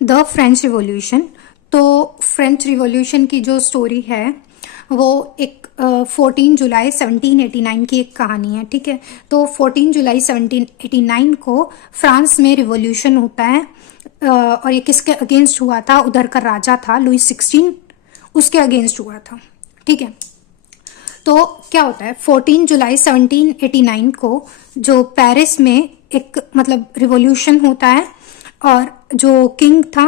The French revolution. तो French revolution की जो स्टोरी है वो एक 14 जुलाई 1789 की एक कहानी है, ठीक है। तो 14 जुलाई 1789 को फ्रांस में रिवॉल्यूशन होता है, और ये किसके अगेंस्ट हुआ था? उधर का राजा था लुई 16, उसके अगेंस्ट हुआ था, ठीक है। तो क्या होता है 14 जुलाई 1789 को जो पेरिस में एक मतलब रिवॉल्यूशन होता है, और जो किंग था,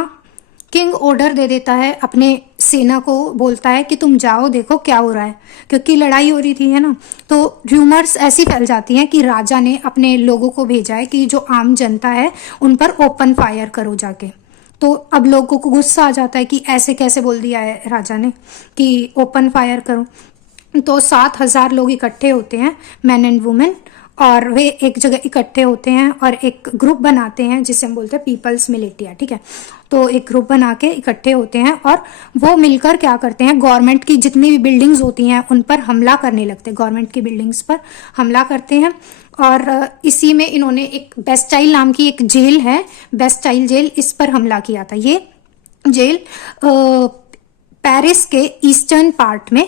किंग ऑर्डर दे देता है अपने सेना को, बोलता है कि तुम जाओ देखो क्या हो रहा है, क्योंकि लड़ाई हो रही थी, है ना। तो र्यूमर्स ऐसी फैल जाती हैं कि राजा ने अपने लोगों को भेजा है कि जो आम जनता है उन पर ओपन फायर करो जाके। तो अब लोगों को गुस्सा आ जाता है कि ऐसे कैसे बोल दिया है राजा ने कि ओपन फायर करो। तो 7,000 लोग इकट्ठे होते हैं, मैन एंड वुमेन, और वे एक जगह इकट्ठे होते हैं और एक ग्रुप बनाते हैं जिसे हम बोलते हैं पीपल्स मिलिटिया, ठीक है। तो एक ग्रुप बना के इकट्ठे होते हैं और वो मिलकर क्या करते हैं, गवर्नमेंट की जितनी भी बिल्डिंग्स होती हैं उन पर हमला करने लगते हैं, गवर्नमेंट की बिल्डिंग्स पर हमला करते हैं। और इसी में इन्होंने एक बेस्टाइल नाम की एक जेल है, बेस्टाइल जेल, इस पर हमला किया था। ये जेल पेरिस के ईस्टर्न पार्ट में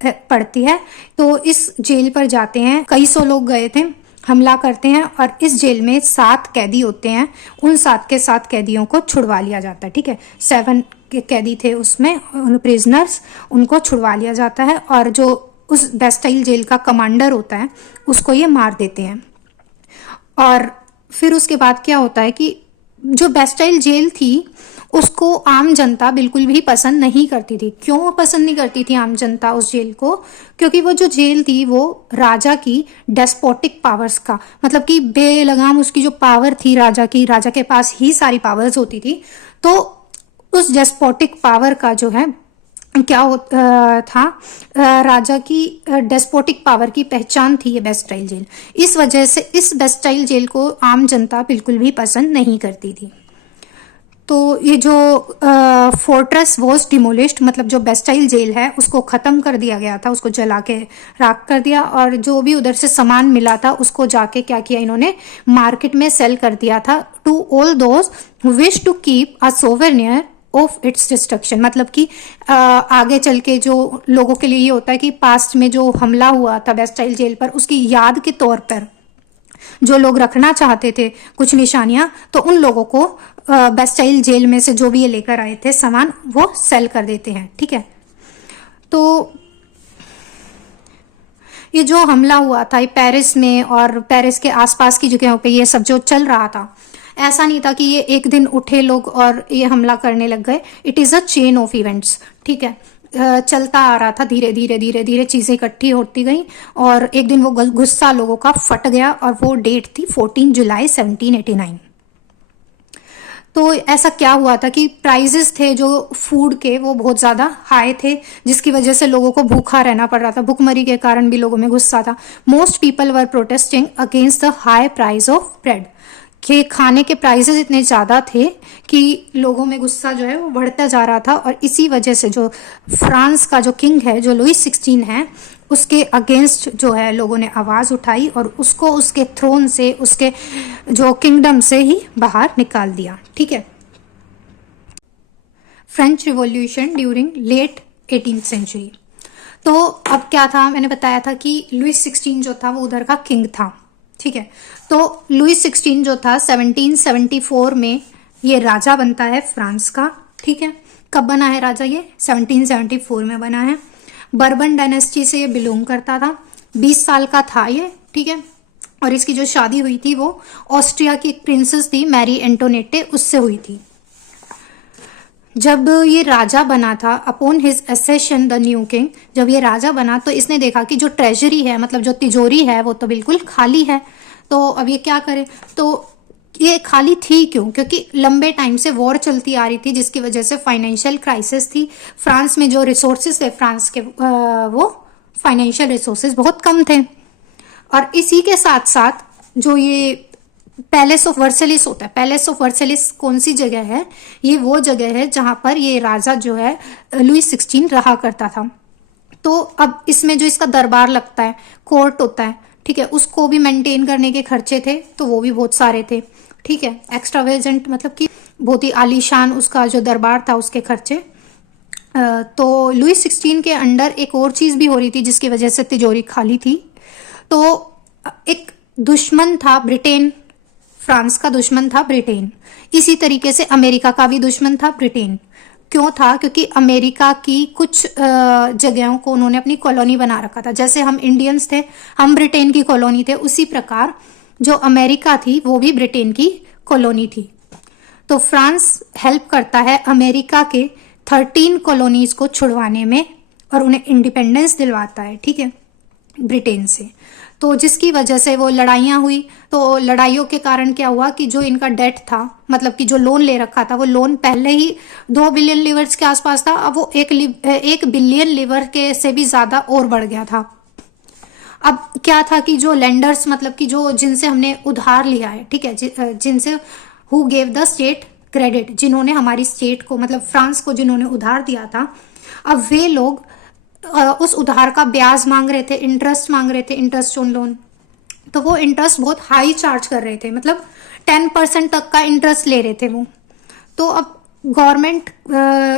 पड़ती है। तो इस जेल पर जाते हैं, कई सौ लोग गए थे, हमला करते हैं, और इस जेल में 7 कैदी होते हैं, उन 7 के 7 कैदियों को छुड़वा लिया जाता है, ठीक है। 7 के कैदी थे उसमें, उन प्रिजनर्स, उनको छुड़वा लिया जाता है, और जो उस बेस्टाइल जेल का कमांडर होता है उसको ये मार देते हैं। और फिर उसके बाद क्या होता है कि जो बेस्टाइल जेल थी उसको आम जनता बिल्कुल भी पसंद नहीं करती थी। क्यों पसंद नहीं करती थी आम जनता उस जेल को? क्योंकि वो जो जेल थी वो राजा की डेस्पोटिक पावर्स का, मतलब कि बेलगाम उसकी जो पावर थी राजा की, राजा के पास ही सारी पावर्स होती थी। तो उस डेस्पोटिक पावर का जो है क्या था, राजा की डेस्पोटिक पावर की पहचान थी ये बेस्टाइल जेल। इस वजह से इस बेस्टाइल जेल को आम जनता बिल्कुल भी पसंद नहीं करती थी। तो ये जो फोर्ट्रेस वॉज डिमोलिश्ड, मतलब जो बेस्टाइल जेल है उसको ख़त्म कर दिया गया था, उसको जला के राख कर दिया, और जो भी उधर से सामान मिला था उसको जाके क्या किया इन्होंने, मार्केट में सेल कर दिया था to all those who wish to keep a souvenir of its destruction. मतलब कि आगे चल के जो लोगों के लिए ये होता है कि पास्ट में जो हमला हुआ था बेस्टाइल जेल पर, उसकी याद के तौर पर जो लोग रखना चाहते थे कुछ निशानियां, तो उन लोगों को बेस्टाइल जेल में से जो भी ये लेकर आए थे सामान, वो सेल कर देते हैं, ठीक है। तो ये जो हमला हुआ था ये पेरिस में और पेरिस के आसपास की जगहों पे ये सब जो चल रहा था, ऐसा नहीं था कि ये एक दिन उठे लोग और ये हमला करने लग गए। It is a chain of events, ठीक है। चलता आ रहा था, धीरे धीरे धीरे धीरे चीज़ें इकट्ठी होती गई, और एक दिन वो गुस्सा लोगों का फट गया, और वो डेट थी 14 जुलाई 1789। तो ऐसा क्या हुआ था कि प्राइजेस थे जो फूड के वो बहुत ज़्यादा हाई थे, जिसकी वजह से लोगों को भूखा रहना पड़ रहा था, भूखमरी के कारण भी लोगों में गुस्सा था। Most people were protesting against the high price of bread, कि खाने के प्राइसेस इतने ज़्यादा थे कि लोगों में गुस्सा जो है वो बढ़ता जा रहा था। और इसी वजह से जो फ्रांस का जो किंग है, जो लुई 16 है, उसके अगेंस्ट जो है लोगों ने आवाज़ उठाई और उसको उसके थ्रोन से, उसके जो किंगडम से ही बाहर निकाल दिया, ठीक है। French revolution during late 18th century. तो अब क्या था, मैंने बताया था कि लुई 16 जो था वो उधर का किंग था, ठीक है। तो लुई 16 जो था 1774 में ये राजा बनता है फ्रांस का, ठीक है। कब बना है राजा? ये 1774 में बना है। बर्बन डायनेस्टी से ये बिलोंग करता था, 20 साल का था ये, ठीक है। और इसकी जो शादी हुई थी वो ऑस्ट्रिया की एक प्रिंसेस थी, मैरी एंटोनेटे, उससे हुई थी। जब ये राजा बना था, upon his accession the new king, जब ये राजा बना तो इसने देखा कि जो ट्रेजरी है, मतलब जो तिजोरी है, वो तो बिल्कुल खाली है। तो अब ये क्या करे? तो ये खाली थी क्यों? क्योंकि लंबे टाइम से वॉर चलती आ रही थी, जिसकी वजह से फाइनेंशियल क्राइसिस थी। फ्रांस में जो रिसोर्सेज थे फ्रांस के, वो फाइनेंशियल रिसोर्सेज बहुत कम थे। और इसी के साथ साथ जो ये पैलेस ऑफ वर्सेलिस होता है, पैलेस ऑफ वर्सेलिस कौन सी जगह है? ये वो जगह है जहां पर ये राजा जो है लुई 16 रहा करता था। तो अब इसमें जो इसका दरबार लगता है, कोर्ट होता है, ठीक है, उसको भी मेंटेन करने के खर्चे थे, तो वो भी बहुत सारे थे। ठीक है। एक्स्ट्रावेजेंट मतलब कि बहुत ही आलीशान उसका जो दरबार था, उसके खर्चे। तो लुई 16 के अंडर एक और चीज़ भी हो रही थी जिसकी वजह से तिजोरी खाली थी। तो एक दुश्मन था ब्रिटेन, फ्रांस का दुश्मन था ब्रिटेन, इसी तरीके से अमेरिका का भी दुश्मन था ब्रिटेन। क्यों था? क्योंकि अमेरिका की कुछ जगहों को उन्होंने अपनी कॉलोनी बना रखा था। जैसे हम इंडियंस थे, हम ब्रिटेन की कॉलोनी थे, उसी प्रकार जो अमेरिका थी वो भी ब्रिटेन की कॉलोनी थी। तो फ्रांस हेल्प करता है अमेरिका के 13 कॉलोनीज को छुड़वाने में और उन्हें इंडिपेंडेंस दिलवाता है, ठीक है, ब्रिटेन से। तो जिसकी वजह से वो लड़ाइयाँ हुई। तो लड़ाइयों के कारण क्या हुआ कि जो इनका डेट था, मतलब कि जो लोन ले रखा था, वो लोन पहले ही 2 बिलियन लीवर्स के आसपास था, अब वो 1 बिलियन लीवर के से भी ज़्यादा और बढ़ गया था। अब क्या था कि जो लेंडर्स, मतलब कि जो जिनसे हमने उधार लिया है, ठीक है, जिनसे who gave the state credit, जिन्होंने हमारी स्टेट को, मतलब फ्रांस को जिन्होंने उधार दिया था, अब वे लोग उस उधार का ब्याज मांग रहे थे, इंटरेस्ट मांग रहे थे, इंटरेस्ट ऑन लोन। तो वो इंटरेस्ट बहुत हाई चार्ज कर रहे थे, मतलब 10% तक का इंटरेस्ट ले रहे थे वो। तो अब गवर्नमेंट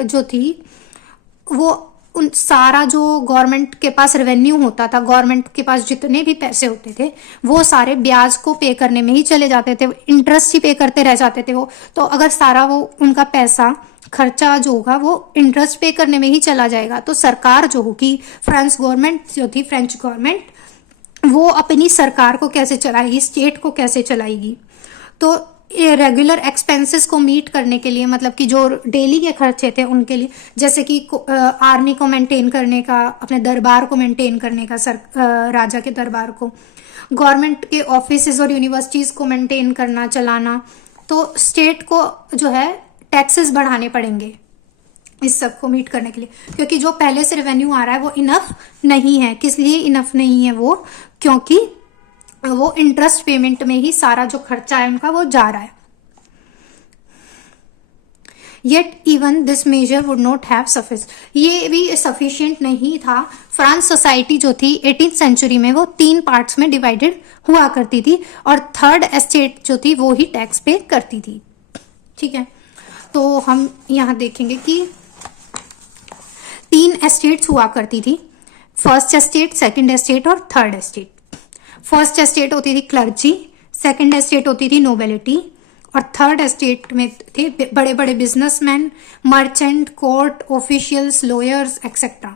जो थी वो उन सारा जो गवर्नमेंट के पास रेवेन्यू होता था, गवर्नमेंट के पास जितने भी पैसे होते थे, वो सारे ब्याज को पे करने में ही चले जाते थे, इंटरेस्ट ही पे करते रह जाते थे वो। तो अगर सारा वो उनका पैसा खर्चा जो होगा वो इंटरेस्ट पे करने में ही चला जाएगा, तो सरकार जो होगी, फ्रांस गवर्नमेंट जो थी, फ्रेंच गवर्नमेंट, वो अपनी सरकार को कैसे चलाएगी, स्टेट को कैसे चलाएगी। तो रेगुलर एक्सपेंसेस को मीट करने के लिए, मतलब कि जो डेली के खर्चे थे उनके लिए, जैसे कि आर्मी को मेंटेन करने का, अपने दरबार को मेंटेन करने का, राजा के दरबार को, गवर्नमेंट के ऑफिसेज और यूनिवर्सिटीज़ को मेंटेन करना, चलाना, तो स्टेट को जो है टैक्सेस बढ़ाने पड़ेंगे इस सब को मीट करने के लिए, क्योंकि जो पहले से रेवेन्यू आ रहा है वो इनफ नहीं है। किस लिए इनफ नहीं है वो? क्योंकि वो इंटरेस्ट पेमेंट में ही सारा जो खर्चा है उनका वो जा रहा है। Yet even this measure would not have suffice, ये भी सफिशिएंट नहीं था। फ्रांस सोसाइटी जो थी 18th सेंचुरी में वो 3 पार्ट्स में डिवाइडेड हुआ करती थी और थर्ड एस्टेट जो थी वो ही टैक्स पे करती थी, ठीक है। तो हम यहाँ देखेंगे कि 3 एस्टेट्स हुआ करती थी, फर्स्ट एस्टेट, सेकंड एस्टेट और थर्ड एस्टेट। फर्स्ट एस्टेट होती थी क्लर्जी, सेकंड एस्टेट होती थी नोबेलिटी और थर्ड एस्टेट में थे बड़े बड़े businessman, merchant, court officials, lawyers etcetera,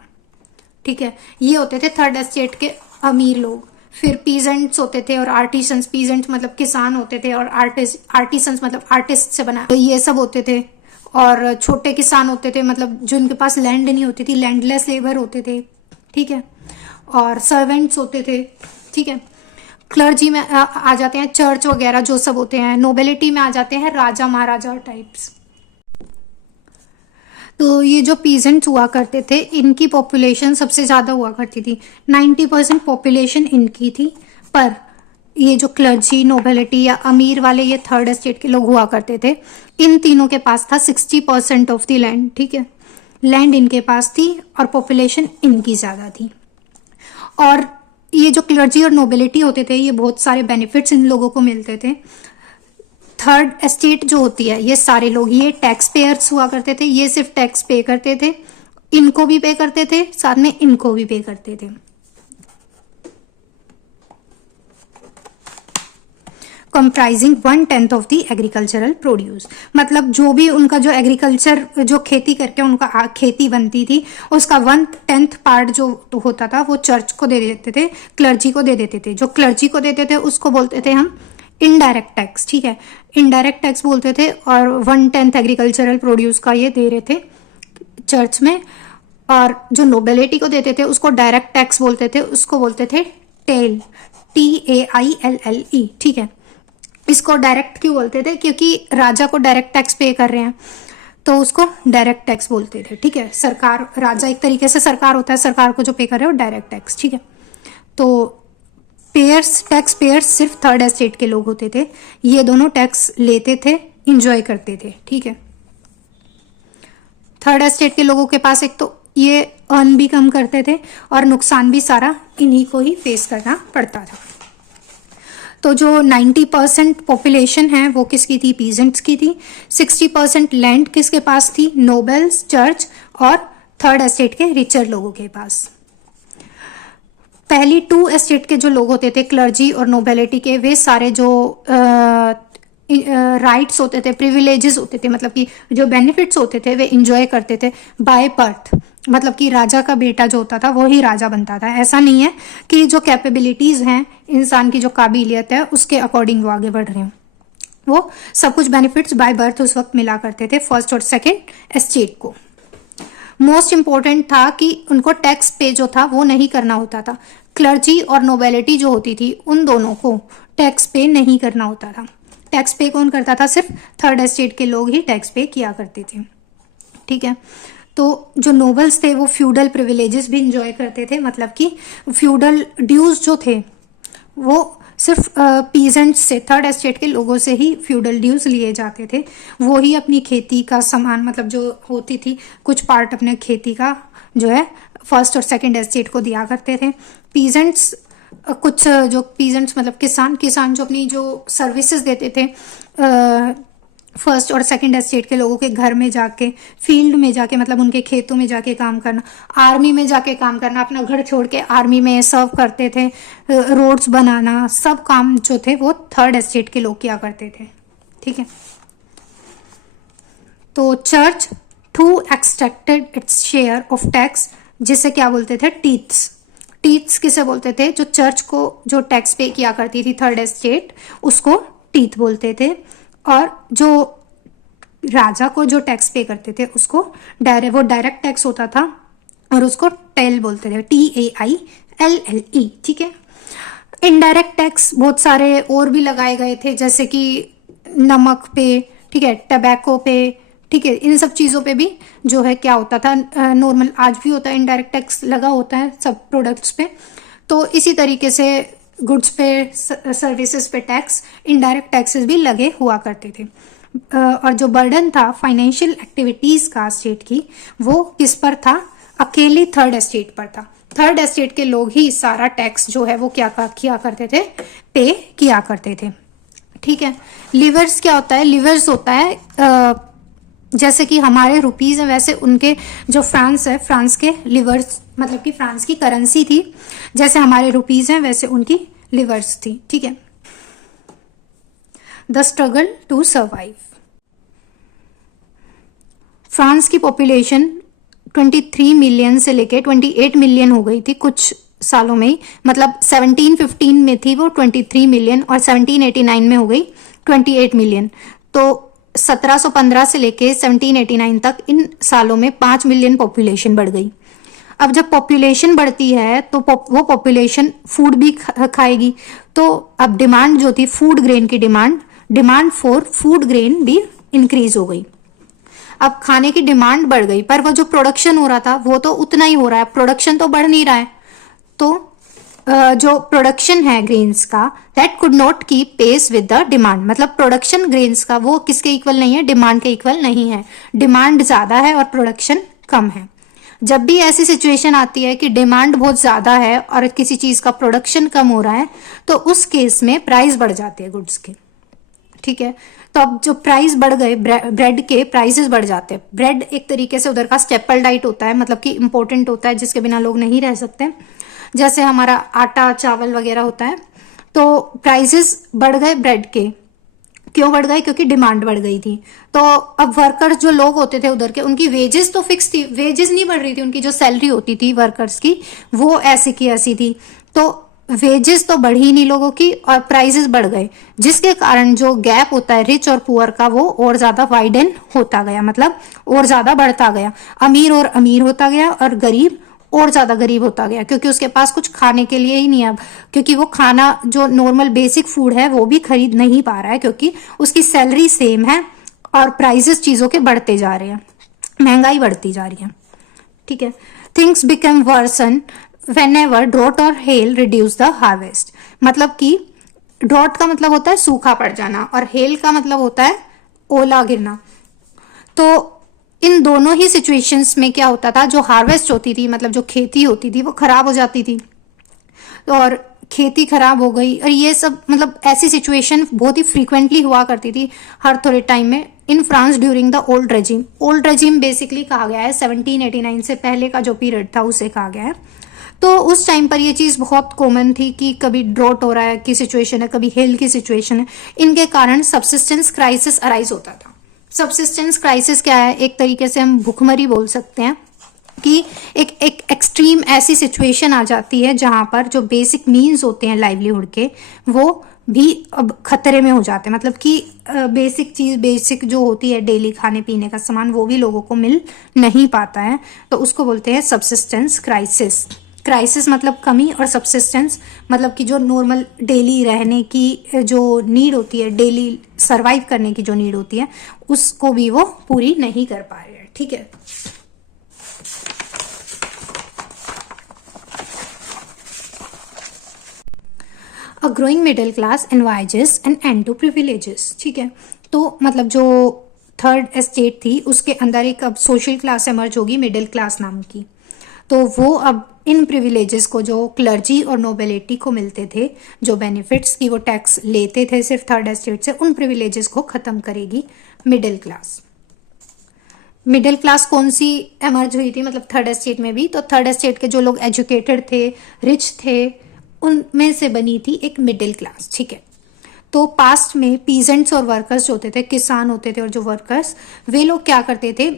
ठीक है, ये होते थे थर्ड एस्टेट के अमीर लोग। फिर पीजेंट्स होते थे और आर्टिसंस, पीजेंट्स मतलब किसान होते थे और आर्टिसंस मतलब आर्टिस्ट से बना, ये सब होते थे। और छोटे किसान होते थे, मतलब जिनके पास लैंड नहीं होती थी, लैंडलेस लेबर होते थे, ठीक है। और सर्वेंट्स होते थे, ठीक है। क्लर्जी में आ जाते हैं चर्च वगैरह जो सब होते हैं। नोबेलिटी में आ जाते हैं राजा महाराजा टाइप्स। तो ये जो पीजेंट्स हुआ करते थे, इनकी पॉपुलेशन सबसे ज़्यादा हुआ करती थी, 90% पॉपुलेशन इनकी थी। पर ये जो क्लर्जी, नोबेलिटी या अमीर वाले ये थर्ड एस्टेट के लोग हुआ करते थे, इन तीनों के पास था 60% ऑफ द लैंड, ठीक है। लैंड इनके पास थी और पॉपुलेशन इनकी ज़्यादा थी। और ये जो क्लर्जी और नोबेलिटी होते थे, ये बहुत सारे बेनिफिट्स इन लोगों को मिलते थे। थर्ड एस्टेट जो होती है, ये सारे लोग, ये टैक्स पेयर्स हुआ करते थे, ये सिर्फ टैक्स पे करते थे, इनको भी पे करते थे, साथ में इनको भी पे करते थे। Comprising 1/10 of the agricultural produce, मतलब जो भी उनका जो एग्रीकल्चर, जो खेती करके उनका खेती बनती थी, उसका 1/10 पार्ट जो होता था वो चर्च को दे देते थे, क्लर्जी को दे देते थे। जो क्लर्जी को देते थे उसको बोलते थे हम इनडायरेक्ट टैक्स, ठीक है, इनडायरेक्ट टैक्स बोलते थे। और 1/10 एग्रीकल्चरल प्रोड्यूस का ये दे रहे थे चर्च में। और जो नोबेलिटी को देते थे उसको डायरेक्ट टैक्स बोलते थे, उसको बोलते थे टेल, TAILLE, ठीक है। इसको डायरेक्ट क्यों बोलते थे? क्योंकि राजा को डायरेक्ट टैक्स पे कर रहे हैं तो उसको डायरेक्ट टैक्स बोलते थे, ठीक है। सरकार, राजा एक तरीके से सरकार होता है, सरकार को जो पे कर रहे हो डायरेक्ट टैक्स, ठीक है। तो पेयर्स, टैक्स पेयर्स सिर्फ थर्ड एस्टेट के लोग होते थे, ये दोनों टैक्स लेते थे, इंजॉय करते थे, ठीक है। थर्ड एस्टेट के लोगों के पास एक तो ये अर्न भी कम करते थे और नुकसान भी सारा इन्हीं को ही फेस करना पड़ता था। तो जो 90% पॉपुलेशन है वो किसकी थी, पीजेंट्स की थी। 60% लैंड किसके पास थी, नोबल्स, चर्च और थर्ड एस्टेट के रिचर लोगों के पास। पहली 2 एस्टेट के जो लोग होते थे, क्लर्जी और नोबेलिटी के, वे सारे जो राइट्स होते थे, प्रिविलेजेस होते थे, मतलब कि जो बेनिफिट्स होते थे वे इंजॉय करते थे बाय बर्थ। मतलब कि राजा का बेटा जो होता था वो ही राजा बनता था। ऐसा नहीं है कि जो कैपेबिलिटीज हैं, इंसान की जो काबिलियत है उसके अकॉर्डिंग वो आगे बढ़ रहे हैं। वो सब कुछ बेनिफिट्स बाय बर्थ उस वक्त मिला करते थे फर्स्ट और सेकेंड एस्टेट को। मोस्ट इंपॉर्टेंट था कि उनको टैक्स पे जो था वो नहीं करना होता था। क्लर्जी और नोबेलिटी जो होती थी उन दोनों को टैक्स पे नहीं करना होता था। टैक्स पे कौन करता था, सिर्फ थर्ड एस्टेट के लोग ही टैक्स पे किया करते थे। ठीक है, तो जो नोबल्स थे वो फ्यूडल प्रिविलेजेस भी इंजॉय करते थे, मतलब कि फ्यूडल ड्यूज जो थे वो सिर्फ पीजेंट्स से, थर्ड एस्टेट के लोगों से ही फ्यूडल ड्यूज लिए जाते थे। वो ही अपनी खेती का सामान, मतलब जो होती थी कुछ पार्ट अपने खेती का जो है फर्स्ट और सेकंड एस्टेट को दिया करते थे। पीजेंट्स कुछ जो पीजेंट्स मतलब किसान जो अपनी जो सर्विसेज देते थे फर्स्ट और सेकंड एस्टेट के लोगों के घर में जाके, फील्ड में जाके, मतलब उनके खेतों में जाके काम करना, आर्मी में जाके काम करना, अपना घर छोड़ के आर्मी में सर्व करते थे, रोड्स बनाना, सब काम जो थे वो थर्ड एस्टेट के लोग किया करते थे। ठीक है, तो church too extracted its share of tax, जिसे क्या बोलते थे, टीथ्स। टीथ्स किसे बोलते थे, जो चर्च को जो टैक्स पे किया करती थी थर्ड एस्टेट, उसको टीथ बोलते थे। और जो राजा को जो टैक्स पे करते थे उसको वो डायरेक्ट टैक्स होता था और उसको टेल बोलते थे, TAILLE। ठीक है, इनडायरेक्ट टैक्स बहुत सारे और भी लगाए गए थे, जैसे कि नमक पे, ठीक है, टबैको पे, ठीक है, इन सब चीज़ों पे भी जो है क्या होता था, नॉर्मल आज भी होता है, इनडायरेक्ट टैक्स लगा होता है सब प्रोडक्ट्स पे। तो इसी तरीके से गुड्स पे, सर्विसेज पे टैक्स, इनडायरेक्ट टैक्सेस भी लगे हुआ करते थे। और जो बर्डन था फाइनेंशियल एक्टिविटीज का स्टेट की, वो किस पर था, अकेली थर्ड एस्टेट पर था। थर्ड एस्टेट के लोग ही सारा टैक्स जो है वो क्या किया करते थे, पे किया करते थे। ठीक है, लिवर्स क्या होता है, लिवर्स होता है जैसे कि हमारे रुपीज है वैसे उनके जो फ्रांस है, फ्रांस के लिवर्स, मतलब कि फ्रांस की करेंसी थी, जैसे हमारे रुपीज हैं वैसे उनकी लिवर्स थी। ठीक है, the struggle to survive. France की पॉपुलेशन 23 मिलियन से लेके 28 मिलियन हो गई थी कुछ सालों में ही, मतलब 1715 में थी वो 23 मिलियन और 1789 में हो गई 28 मिलियन। तो 1715 से लेके 1789 तक इन सालों में 5 मिलियन पॉपुलेशन बढ़ गई। अब जब पॉपुलेशन बढ़ती है तो वो पॉपुलेशन फूड भी खाएगी, तो अब डिमांड जो थी फूड ग्रेन की डिमांड फॉर फूड ग्रेन भी इंक्रीज हो गई। अब खाने की डिमांड बढ़ गई पर वो जो प्रोडक्शन हो रहा था वो तो उतना ही हो रहा है, प्रोडक्शन तो बढ़ नहीं रहा है। तो जो प्रोडक्शन है ग्रेन्स का, that could not keep pace with the demand, मतलब प्रोडक्शन ग्रेन्स का वो किसके इक्वल नहीं है, डिमांड के इक्वल नहीं है। डिमांड ज्यादा है और प्रोडक्शन कम है। जब भी ऐसी सिचुएशन आती है कि डिमांड बहुत ज्यादा है और किसी चीज का प्रोडक्शन कम हो रहा है, तो उस केस में प्राइस बढ़ जाते हैं गुड्स के। ठीक है, तो अब जो प्राइस बढ़ गए, ब्रेड के प्राइसेस बढ़ जाते हैं। ब्रेड एक तरीके से उधर का स्टेपल डाइट होता है, मतलब कि इंपॉर्टेंट होता है, जिसके बिना लोग नहीं रह सकते, जैसे हमारा आटा चावल वगैरह होता है। तो प्राइसेस बढ़ गए ब्रेड के, क्यों बढ़ गए, क्योंकि डिमांड बढ़ गई थी। तो अब वर्कर्स जो लोग होते थे उधर के, उनकी वेजेस तो फिक्स थी, वेजेस नहीं बढ़ रही थी, उनकी जो सैलरी होती थी वर्कर्स की वो ऐसी की ऐसी थी। तो वेजेस तो बढ़ी नहीं लोगों की और प्राइसेस बढ़ गए, जिसके कारण जो गैप होता है रिच और पुअर का वो और ज्यादा वाइडन होता गया, मतलब और ज्यादा बढ़ता गया। अमीर और अमीर होता गया और गरीब और ज्यादा गरीब होता गया, क्योंकि उसके पास कुछ खाने के लिए ही नहीं है अब, क्योंकि वो खाना जो नॉर्मल बेसिक फूड है वो भी खरीद नहीं पा रहा है, क्योंकि उसकी सैलरी सेम है और प्राइसेस चीजों के बढ़ते जा रहे हैं, महंगाई बढ़ती जा रही है। ठीक है, things become worsen whenever drought or hail reduce the harvest, मतलब कि ड्रॉट का मतलब होता है सूखा पड़ जाना और हेल का मतलब होता है ओला गिरना। तो इन दोनों ही सिचुएशंस में क्या होता था, जो हार्वेस्ट होती थी, मतलब जो खेती होती थी वो खराब हो जाती थी। और खेती खराब हो गई, और ये सब मतलब ऐसी सिचुएशन बहुत ही फ्रीक्वेंटली हुआ करती थी हर थोड़े टाइम में in France during the old regime. Old regime basically कहा गया है 1789 से पहले का जो पीरियड था उसे कहा गया है। तो उस टाइम पर ये चीज़ बहुत कॉमन थी कि कभी ड्रॉट हो रहा है की सिचुएशन है, कभी हेल की सिचुएशन है, इनके कारण सबसिस्टेंस क्राइसिस अराइज होता था। सबसिस्टेंस क्राइसिस क्या है, एक तरीके से हम भुखमरी बोल सकते हैं कि एक एक्सट्रीम ऐसी सिचुएशन आ जाती है जहां पर जो बेसिक मीन्स होते हैं लाइवलीहुड के वो भी अब खतरे में हो जाते हैं। मतलब कि बेसिक चीज़, बेसिक जो होती है डेली खाने पीने का सामान, वो भी लोगों को मिल नहीं पाता है, तो उसको बोलते हैं सबसिस्टेंस क्राइसिस। क्राइसिस मतलब कमी, और सबसिस्टेंस मतलब कि जो नॉर्मल डेली रहने की जो नीड होती है, डेली सरवाइव करने की जो नीड होती है, उसको भी वो पूरी नहीं कर पा रहे हैं। ठीक है, a growing middle class envisages an end to privileges. ठीक है, तो मतलब जो थर्ड एस्टेट थी उसके अंदर एक अब सोशल क्लास एमर्ज होगी, मिडिल क्लास नाम की। तो वो अब इन प्रिविलेजेस को जो क्लर्जी और नोबिलिटी को मिलते थे, जो बेनिफिट्स की वो टैक्स लेते थे सिर्फ थर्ड एस्टेट से, उन प्रिविलेजेस को खत्म करेगी मिडिल क्लास। मिडिल क्लास कौन सी एमर्ज हुई थी मतलब थर्ड एस्टेट में भी, तो थर्ड एस्टेट के जो लोग एजुकेटेड थे, रिच थे, उनमें से बनी थी एक मिडिल क्लास। ठीक है, तो पास्ट में पीजेंट्स और वर्कर्स जो होते थे, किसान होते थे और जो वर्कर्स, वे लोग क्या करते थे,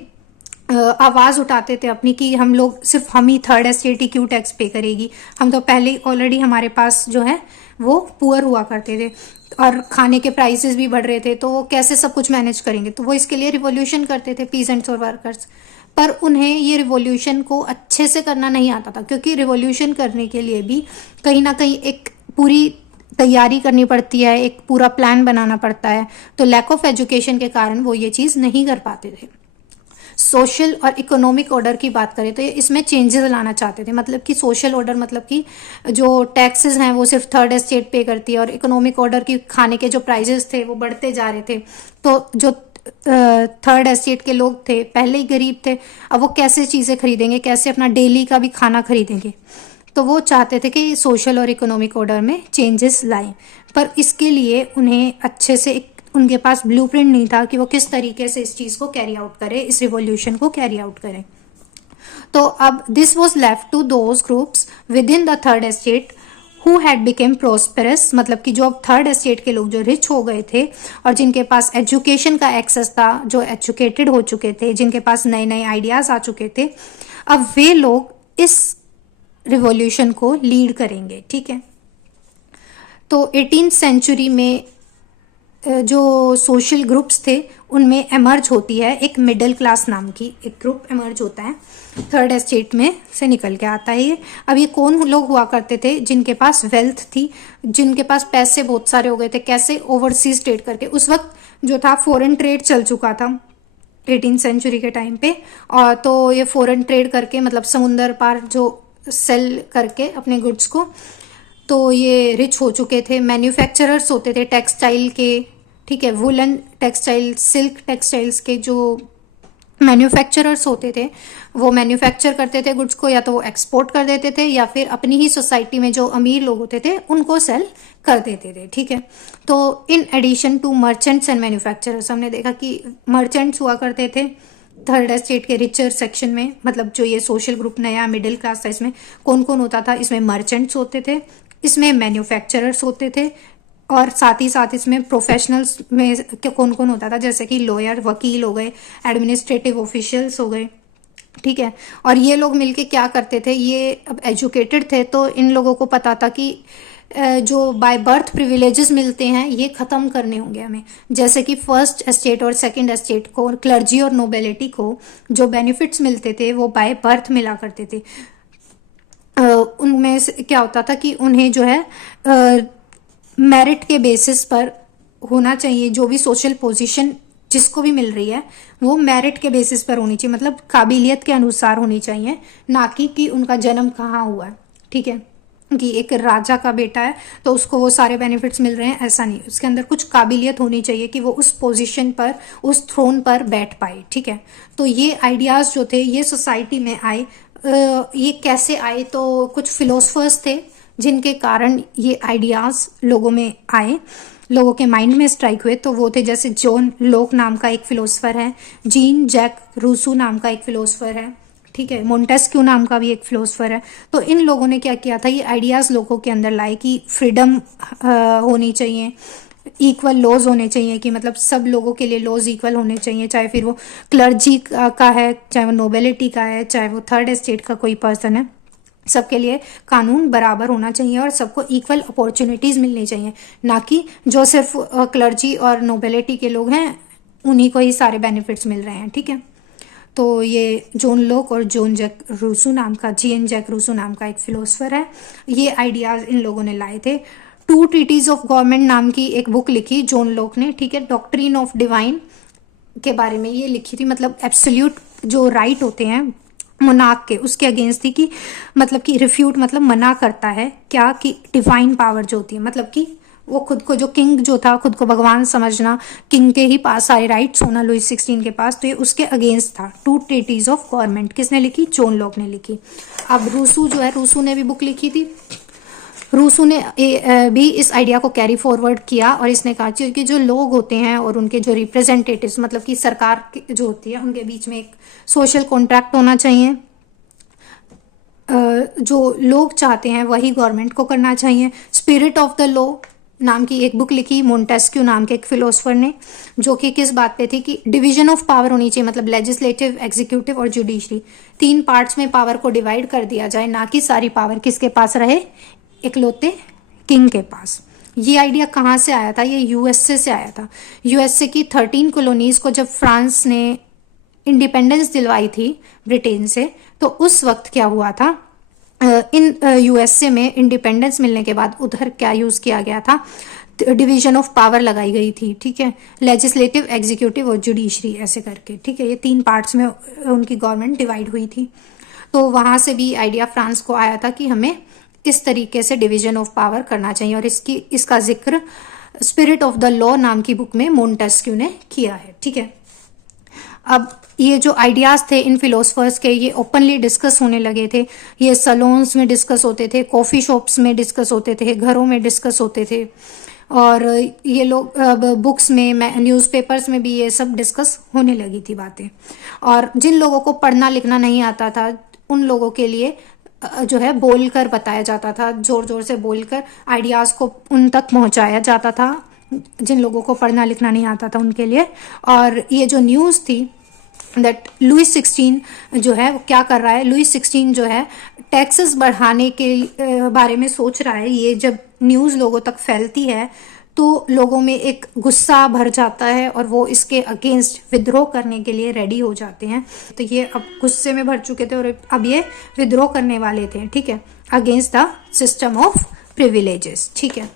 आवाज़ उठाते थे अपनी कि हम लोग सिर्फ हम ही थर्ड एस्टेट ही क्यों टैक्स पे करेगी, हम तो पहले ऑलरेडी हमारे पास जो है वो पुअर हुआ करते थे और खाने के प्राइसेस भी बढ़ रहे थे, तो वो कैसे सब कुछ मैनेज करेंगे। तो वो इसके लिए रिवॉल्यूशन करते थे पीजेंट्स और वर्कर्स, पर उन्हें ये रिवॉल्यूशन को अच्छे से करना नहीं आता था, क्योंकि रिवॉल्यूशन करने के लिए भी कहीं ना कहीं एक पूरी तैयारी करनी पड़ती है, एक पूरा प्लान बनाना पड़ता है। तो लैक ऑफ एजुकेशन के कारण वो ये चीज़ नहीं कर पाते थे। सोशल और इकोनॉमिक ऑर्डर की बात करें तो ये इसमें चेंजेस लाना चाहते थे। मतलब कि सोशल ऑर्डर मतलब कि जो टैक्सेस हैं वो सिर्फ थर्ड एस्टेट पे करती है, और इकोनॉमिक ऑर्डर की खाने के जो प्राइजेस थे वो बढ़ते जा रहे थे। तो जो थर्ड एस्टेट के लोग थे पहले ही गरीब थे, अब वो कैसे चीज़ें खरीदेंगे, कैसे अपना डेली का भी खाना खरीदेंगे। तो वो चाहते थे कि सोशल और इकोनॉमिक ऑर्डर में चेंजेस लाएं, पर इसके लिए उन्हें अच्छे से एक उनके पास ब्लूप्रिंट नहीं था कि वो किस तरीके से इस चीज़ को कैरी आउट करें, इस रिवॉल्यूशन को कैरी आउट करें। तो अब this was left to those groups with in the third estate who had became prosperous. मतलब कि जो अब थर्ड एस्टेट के लोग जो रिच हो गए थे और जिनके पास एजुकेशन का एक्सेस था, जो एजुकेटेड हो चुके थे, जिनके पास नए नए आइडियाज़ आ चुके थे, अब वे लोग इस रिवॉल्यूशन को लीड करेंगे। ठीक है, तो 18th सेंचुरी में जो सोशल ग्रुप्स थे उनमें एमर्ज होती है एक मिडिल क्लास नाम की एक ग्रुप एमर्ज होता है, थर्ड एस्टेट में से निकल के आता है ये। अब ये कौन लोग हुआ करते थे, जिनके पास वेल्थ थी, जिनके पास पैसे बहुत सारे हो गए थे, कैसे ओवरसीज ट्रेड करके। उस वक्त जो था फॉरेन ट्रेड चल चुका था 18th सेंचुरी के टाइम पे, और तो ये फॉरेन ट्रेड करके मतलब समुंदर पार जो सेल करके अपने गुड्स को, तो ये रिच हो चुके थे। मैन्युफैक्चरर्स होते थे टेक्सटाइल के, ठीक है, वुलन टेक्सटाइल, सिल्क टेक्सटाइल्स के जो मैन्युफैक्चरर्स होते थे वो मैन्युफैक्चर करते थे गुड्स को, या तो वो एक्सपोर्ट कर देते थे या फिर अपनी ही सोसाइटी में जो अमीर लोग होते थे उनको सेल कर देते थे। ठीक है, तो in addition to merchants and manufacturers, हमने देखा कि मर्चेंट्स हुआ करते थे थर्ड एस्टेट के रिचर सेक्शन में। मतलब जो ये सोशल ग्रुप नया मिडिल क्लास था, इसमें कौन कौन होता था, इसमें मर्चेंट्स होते थे, इसमें मैन्युफैक्चरर्स होते थे, और साथ ही साथ इसमें प्रोफेशनल्स में कौन कौन होता था, जैसे कि लॉयर, वकील हो गए, एडमिनिस्ट्रेटिव ऑफिशियल्स हो गए। ठीक है, और ये लोग मिलके क्या करते थे, ये अब एजुकेटेड थे तो इन लोगों को पता था कि जो बाय बर्थ प्रिविलेजेस मिलते हैं ये ख़त्म करने होंगे हमें। जैसे कि फर्स्ट एस्टेट और सेकंड एस्टेट को, क्लर्जी और नोबिलिटी को जो बेनिफिट्स मिलते थे वो बाय बर्थ मिला करते थे। उनमें क्या होता था कि उन्हें जो है मेरिट के बेसिस पर होना चाहिए, जो भी सोशल पोजीशन जिसको भी मिल रही है वो मेरिट के बेसिस पर होनी चाहिए, मतलब काबिलियत के अनुसार होनी चाहिए, ना कि उनका जन्म कहाँ हुआ है। ठीक है, कि एक राजा का बेटा है तो उसको वो सारे बेनिफिट्स मिल रहे हैं, ऐसा नहीं। उसके अंदर कुछ काबिलियत होनी चाहिए कि वो उस पोजीशन पर, उस थ्रोन पर बैठ पाए। ठीक है, तो ये आइडियाज़ जो थे ये सोसाइटी में आए। ये कैसे आए, तो कुछ फिलोसफर्स थे जिनके कारण ये आइडियाज़ लोगों में आए, लोगों के माइंड में स्ट्राइक हुए। तो वो थे जैसे जॉन लोक नाम का एक फिलोसफर है, जीन जैक रूसो नाम का एक फिलोसफर है, ठीक है, मोंटेस्क्यू नाम का भी एक फिलोसफर है। तो इन लोगों ने क्या किया था, ये आइडियाज़ लोगों के अंदर लाए कि फ्रीडम होनी चाहिए, इक्वल लॉज होने चाहिए, कि मतलब सब लोगों के लिए लॉज इक्वल होने चाहिए, चाहे फिर वो क्लर्जी का है, चाहे वो नोबेलिटी का है, चाहे वो थर्ड एस्टेट का कोई पर्सन है, सबके लिए कानून बराबर होना चाहिए और सबको इक्वल अपॉर्चुनिटीज़ मिलनी चाहिए, ना कि जो सिर्फ क्लर्जी और नोबेलिटी के लोग हैं उन्हीं को ही सारे बेनिफिट्स मिल रहे हैं, ठीक है। तो ये जॉन लोक और जॉन जैक रूसो नाम का, जीएन जैक रूसो नाम का एक फिलोसफर है, ये आइडियाज़ इन लोगों ने लाए थे। टू ट्रीटीज ऑफ गवर्नमेंट नाम की एक बुक लिखी जॉन लोक ने, ठीक है, डॉक्ट्रिन ऑफ डिवाइन के बारे में ये लिखी थी, मतलब एब्सोल्यूट जो राइट होते हैं मोनार्क के, उसके अगेंस्ट थी, कि मतलब कि रिफ्यूट मतलब मना करता है क्या, कि डिवाइन पावर जो होती है, मतलब कि वो खुद को जो किंग जो था, खुद को भगवान समझना, किंग के ही पास सारे राइट्स होना लुइस 16 के पास, तो ये उसके अगेंस्ट था। टू ट्रीटीज ऑफ गवर्नमेंट किसने लिखी, जॉन लॉक ने लिखी। अब रूसो जो है, रूसो ने भी बुक लिखी थी, रूसो ने भी इस आइडिया को कैरी फॉरवर्ड किया और इसने कहा कि जो लोग होते हैं और उनके जो रिप्रेजेंटेटिव्स, मतलब कि सरकार जो होती है, उनके बीच में एक सोशल कॉन्ट्रैक्ट होना चाहिए, जो लोग चाहते हैं वही गवर्नमेंट को करना चाहिए। स्पिरिट ऑफ द लॉ नाम की एक बुक लिखी मोंटेस्क्यू नाम के एक फिलोसफर ने, जो कि किस बात पे थी, कि डिवीजन ऑफ पावर होनी चाहिए, मतलब लेजिस्लेटिव, एग्जीक्यूटिव और जुडिशरी, 3 पार्ट्स में पावर को डिवाइड कर दिया जाए, ना कि सारी पावर किसके पास रहे, इकलौते किंग के पास। ये आइडिया कहाँ से आया था, ये यूएसए से आया था। यूएसए की 13 कॉलोनीज को जब फ्रांस ने इंडिपेंडेंस दिलवाई थी ब्रिटेन से, तो उस वक्त क्या हुआ था, इन यूएसए में इंडिपेंडेंस मिलने के बाद उधर क्या यूज़ किया गया था, डिवीजन ऑफ पावर लगाई गई थी, ठीक है, लेजिस्लेटिव, एग्जीक्यूटिव और जुडिशरी ऐसे करके, ठीक है, ये 3 पार्ट्स में उनकी गवर्नमेंट डिवाइड हुई थी। तो वहाँ से भी आइडिया फ्रांस को आया था कि हमें इस तरीके से डिवीजन ऑफ पावर करना चाहिए, और इसका जिक्र स्पिरिट ऑफ द लॉ नाम की बुक में मोंटेस्क्यू ने किया है, ठीक है। अब ये जो आइडियाज़ थे इन फिलोसफर्स के, ये ओपनली डिस्कस होने लगे थे, ये सलोन्स में डिस्कस होते थे, कॉफ़ी शॉप्स में डिस्कस होते थे, घरों में डिस्कस होते थे, और ये लोग बुक्स में, न्यूज़पेपर्स में भी ये सब डिस्कस होने लगी थी बातें। और जिन लोगों को पढ़ना लिखना नहीं आता था, उन लोगों के लिए जो है बोलकर बताया जाता था, ज़ोर ज़ोर से बोलकर आइडियाज़ को उन तक पहुंचाया जाता था, जिन लोगों को पढ़ना लिखना नहीं आता था उनके लिए। और ये जो न्यूज़ थी, दैट लुइस 16 जो है वो क्या कर रहा है, लुइस 16 जो है टैक्सेस बढ़ाने के बारे में सोच रहा है। ये जब न्यूज़ लोगों तक फैलती है तो लोगों में एक गुस्सा भर जाता है और वो इसके अगेंस्ट विद्रोह करने के लिए रेडी हो जाते हैं। तो ये अब गुस्से में भर चुके थे और अब ये विद्रोह करने वाले थे, ठीक है, against the system of privileges, ठीक है।